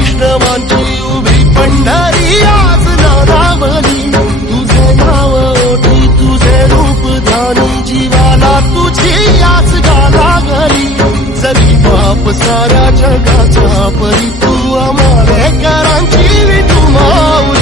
वैष्णवांची उभी पंढरी आज नादावली तुझे नाव ओठी तुझे रूप ध्यानी जीवाला तुझी आस लागली जरी बाप साऱ्या जगाचा परी तू आम्हालेकरांची विठू माऊली